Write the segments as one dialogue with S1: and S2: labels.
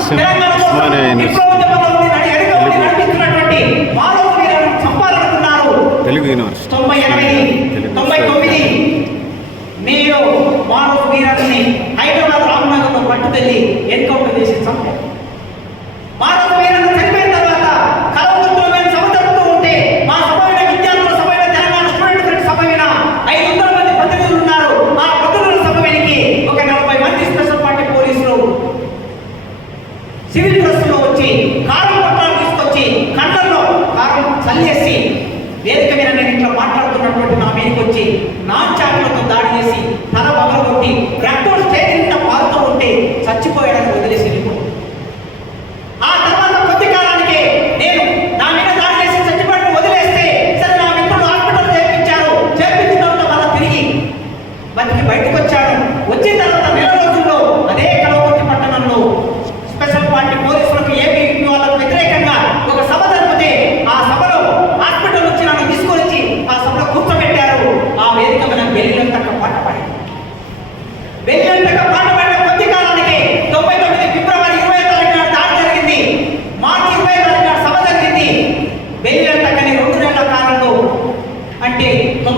S1: Kasim Osmania Telugu university.
S2: మీరు మానవ వీరాన్ని Hyderabad రామనగర్లో పట్టుదల్లి encounter చేసి చంపారు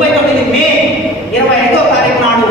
S2: ముప్పై తొమ్మిది మే ఇరవై ఐదో తారీఖు నాడు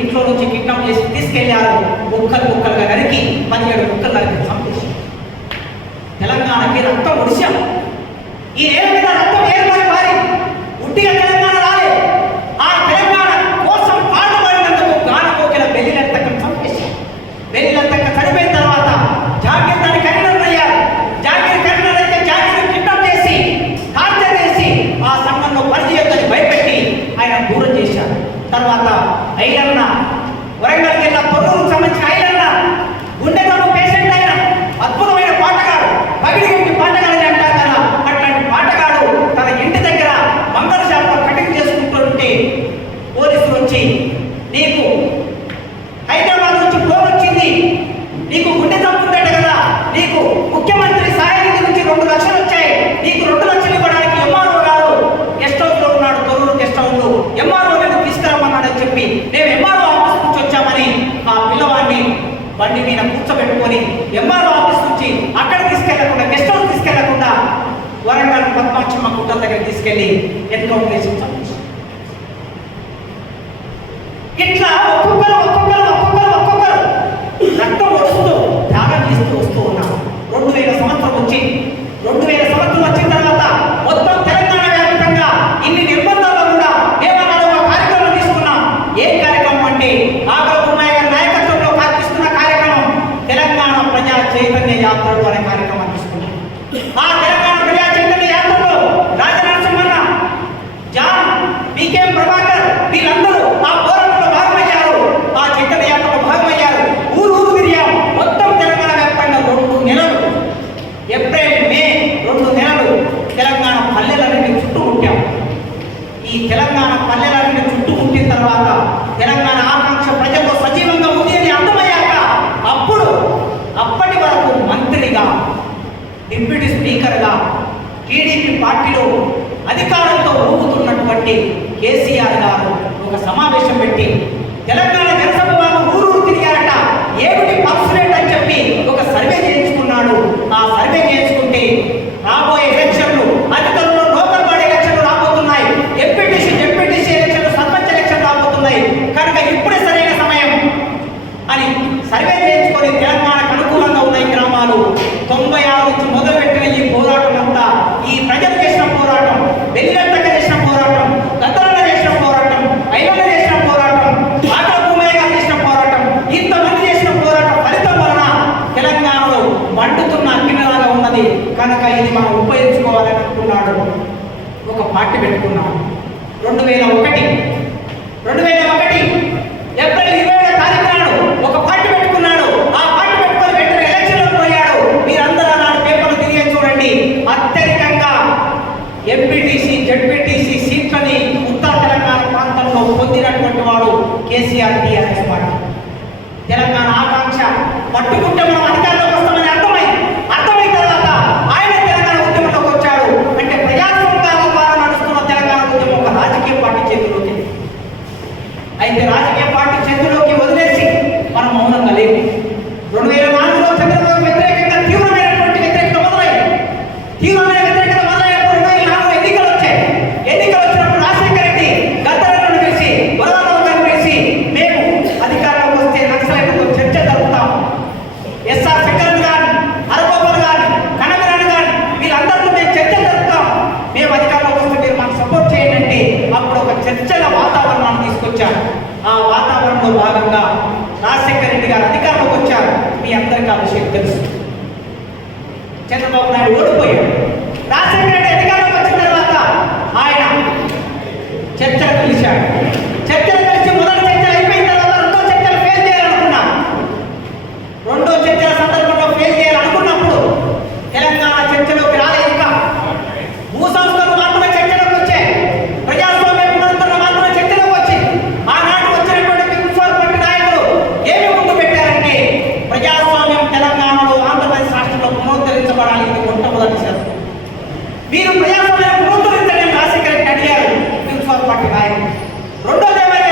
S2: ఇంట్లో నుంచి కిడ్నాప్ చేసి తీసుకెళ్ళారు. ముక్కలు ముక్కలుగా నరికి పదిహేడు ముక్కలు నరికి సంతోషం తెలంగాణకి రక్తం ఉడిశాం ఈ నేల మీద డిప్యూటీ స్పీకర్గా టీడీపీ పార్టీలో అధికారంతో ఊగుతున్నటువంటి కేసీఆర్ గారు ఒక సమావేశం పెట్టి తెలంగాణ జనసభ ఊరూరు తిరిగారట ఏమిటి పల్స్ రేట్ అని చెప్పి ఒక సర్వే చేయించుకున్నాడు. ఆ సర్వే చేయించుకుంటే రాబోయే ఇది మనం ఉపయోగించుకోవాలని అనుకున్నాడు. ఒక పార్టీ పెట్టుకున్నాడు రెండు వేల ఒకటి. రెండు వేల ఒకటి. రెడ్డి గారు అధికారంలోకి వచ్చారు. మీ అందరికీ ఆ విషయం తెలుసు. చంద్రబాబు నాయుడు ఓడిపోయాడు. రాజశేఖర రెడ్డి అధికారంలోకి వచ్చిన తర్వాత ఆయన చర్చ ওটা দেখা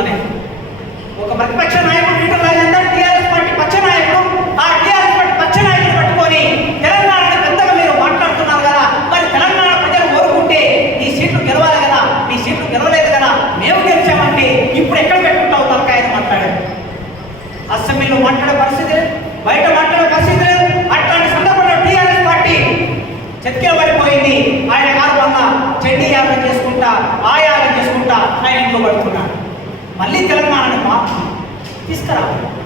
S2: నేతృత్వంలోనే ఒక ప్రతిపక్ష నాయకుడు ఈటల రాజేందర్ టీఆర్ఎస్ పార్టీ పచ్చ నాయకుడు ఆ టీఆర్ఎస్ పార్టీ పచ్చ నాయకుడు పట్టుకొని తెలంగాణను పెద్దగా మీరు మాట్లాడుతున్నారు కదా మరి తెలంగాణ ప్రజలు కోరుకుంటే ఈ సీట్లు గెలవాలి కదా ఈ సీట్లు గెలవలేదు కదా మేము గెలిచామంటే ఇప్పుడు ఎక్కడ పెట్టుకుంటావు తలకాయ మాట్లాడారు. అసెంబ్లీలో మాట్లాడే పరిస్థితి బయట మాట్లాడే పరిస్థితి లేదు. అట్లాంటి సందర్భంలో టీఆర్ఎస్ పార్టీ చెక్కిల పడిపోయింది ఆయన కారణంగా చెండీ యాత్ర చేసుకుంటా ఆయా తీసుకురావాలి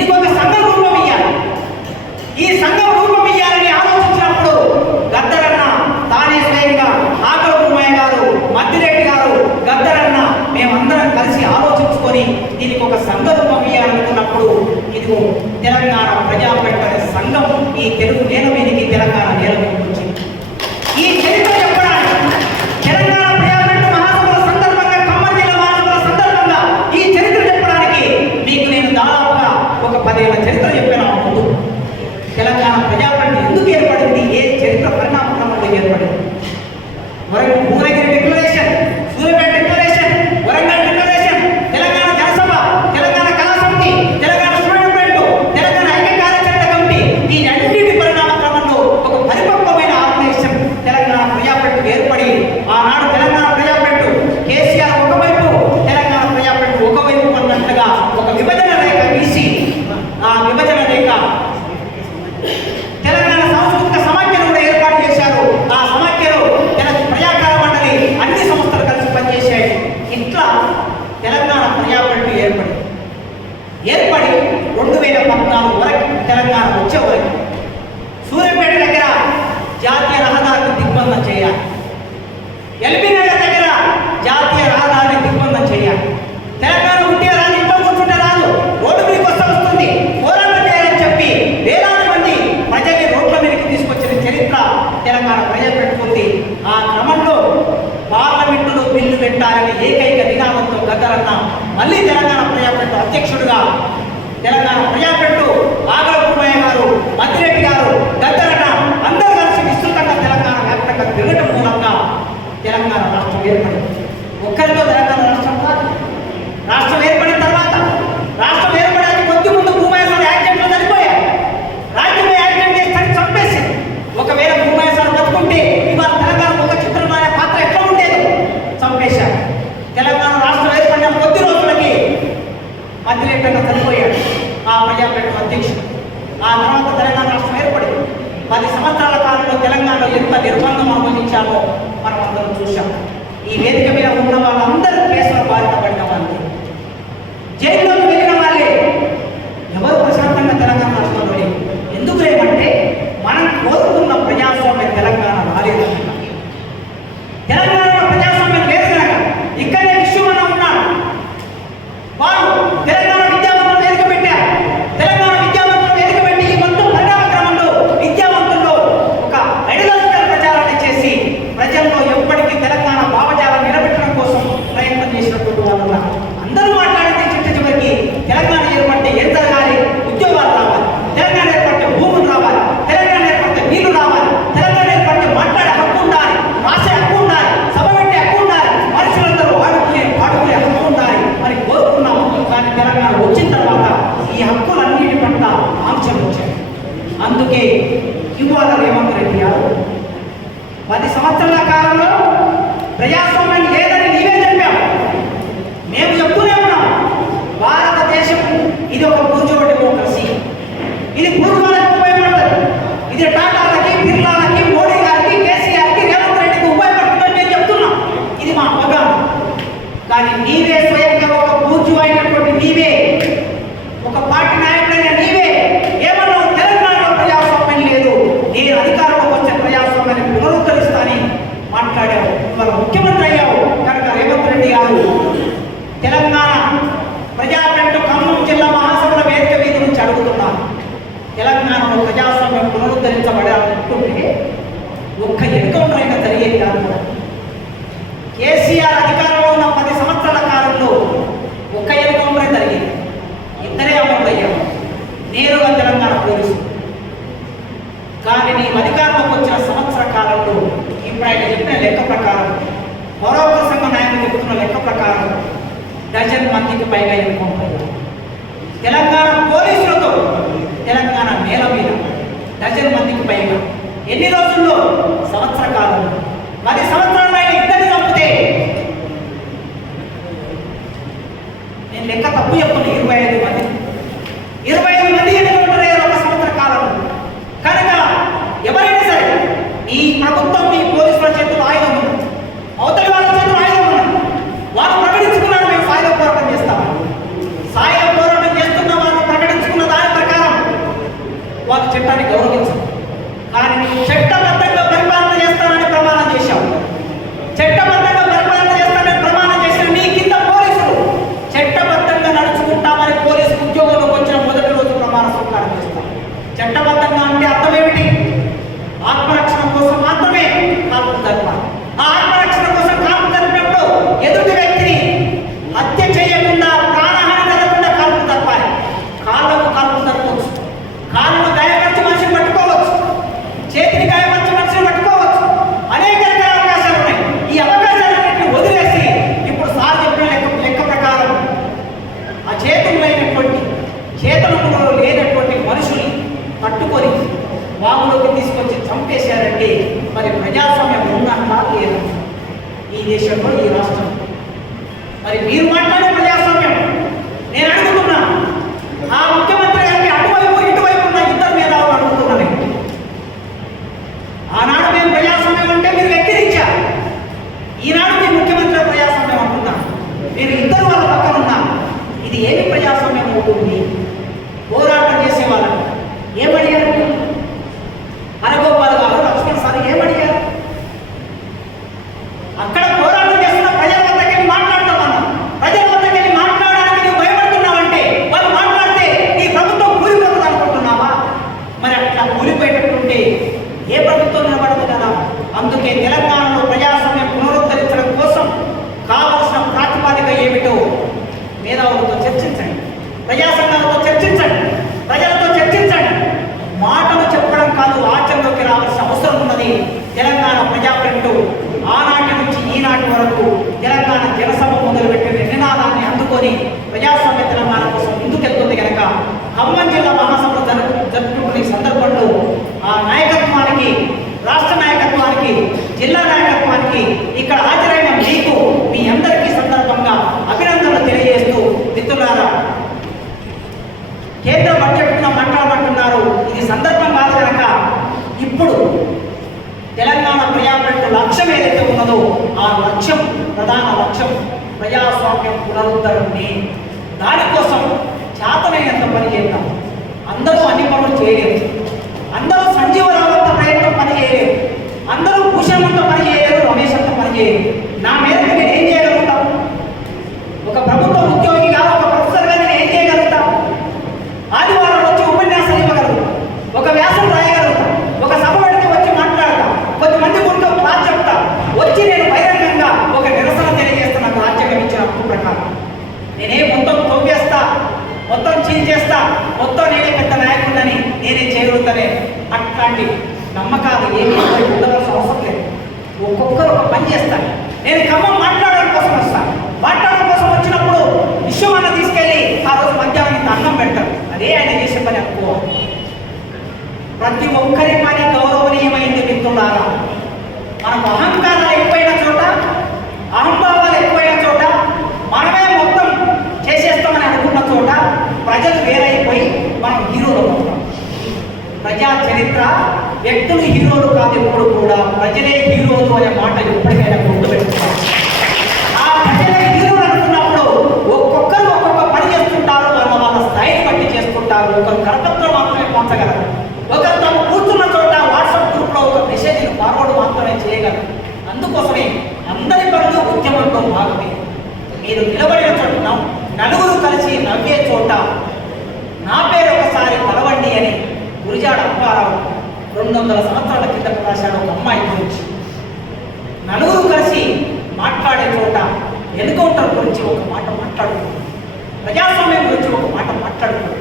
S2: దీనికి ఒక సంఘం రూపం ఇవ్వాలి ఈ సంఘం రూపం ఇవ్వాలని ఆలోచించినప్పుడు గద్దరన్న తానే స్వయంగా ఆకలి గారు మద్దిరెడ్డి గారు గద్దరన్న మేమందరం కలిసి ఆలోచించుకొని దీనికి ఒక సంఘ రూపం ఇవ్వాలనుకున్నప్పుడు ఇది తెలంగాణ ప్రజాప్రకటన సంఘం ఈ తెలుగు నేల మీదకి తెలంగాణ నేల వచ్చింది. ¡Ya le viene! తెలంగాణ పోలీసులతో తెలంగాణ నేల మీద డజన్ మందికి పైగా. ఎన్ని రోజుల్లో? సంవత్సర కాలంలో మరి సంవత్సరం ఇది ఏమి ప్రజాస్వామ్యం అవుతుంది? పోరాటం చేసేవాళ్ళని. ఏమని ఆ లక్ష్యం ప్రధాన లక్ష్యం ప్రజాస్వామ్యం పునరుద్ధరణి దానికోసం చేతనైనంత పని చేద్దాం. అందరూ అన్ని పనులు చేయలేదు నేనే చేయగలుగుతానే అట్లాంటి నమ్మకాలు ఏమీ ఉండవలసిన అవసరం లేదు. ఒక్కొక్కరు ఒక పని చేస్తారు. నేను ఖమ్మం మాట్లాడడం కోసం వస్తాను మాట్లాడడం కోసం వచ్చినప్పుడు విషయం అన్న తీసుకెళ్ళి ఆ రోజు మధ్యాహ్నం అన్నం పెడతాడు అదే ఆయన చేసే పని అనుకో. ప్రతి ఒక్కరి పని గౌరవనీయమైంది మిత్రులారా. మనకు వ్యక్తులు హీరోలు కాదు ఎప్పుడు కూడా. ప్రజలే హీరోలు అనే మాట ఎప్పటికైనా గుర్తు ఆ ప్రజలే హీరో అనుకున్నప్పుడు ఒక్కొక్కరు ఒక్కొక్క పని చేస్తుంటారు వాళ్ళ వాళ్ళ స్థాయిని బట్టి చేసుకుంటారు ఒకరు కరపత్రం మాత్రమే పంచగలరు ఒకరు తమ కూర్చున్న చోట వాట్సాప్ గ్రూప్లో ఒక మెసేజ్ ఫార్వర్డ్ మాత్రమే చేయగలరు. అందుకోసమే అందరి పనులు ఉద్యమంలో భాగమే. మీరు నిలబడిన చోట నలుగురు కలిసి నవ్వే చోట నా పేరు ఒకసారి కలవండి అని గురిజాడ అప్పారావు రెండు వందల సంవత్సరాల కిందట రాశాడు ఒక అమ్మాయి గురించి. నలుగురు కలిసి మాట్లాడే చోట ఎన్కౌంటర్ గురించి ఒక మాట మాట్లాడుకుంటారు ప్రజాస్వామ్యం గురించి ఒక మాట మాట్లాడుకుంటారు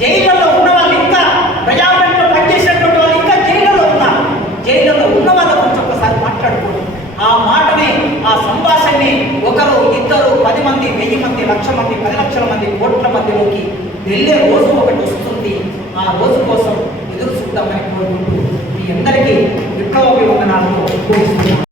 S2: జైళ్ళలో ఉన్న వాళ్ళు ఇంకా ప్రజాస్వామ్యంలో పనిచేసినటువంటి వాళ్ళు ఇంకా జైళ్ళలో ఉన్నారు. జైళ్ళలో ఉన్న వాళ్ళ గురించి ఒకసారి మాట్లాడుకోండి. ఆ మాటనే ఆ సంభాషణని ఒకరు ఇద్దరు పది మంది వెయ్యి మంది లక్ష మంది పది లక్షల మంది కోట్ల మందిలోకి వెళ్ళే రోజు ఒకటి వస్తుంది. ఆ రోజు కోసం ఎదురు చూద్దామని కోరుకుంటూ మీ అందరికీ విప్లవ అభివందనాలతో కోరుస్తున్నాను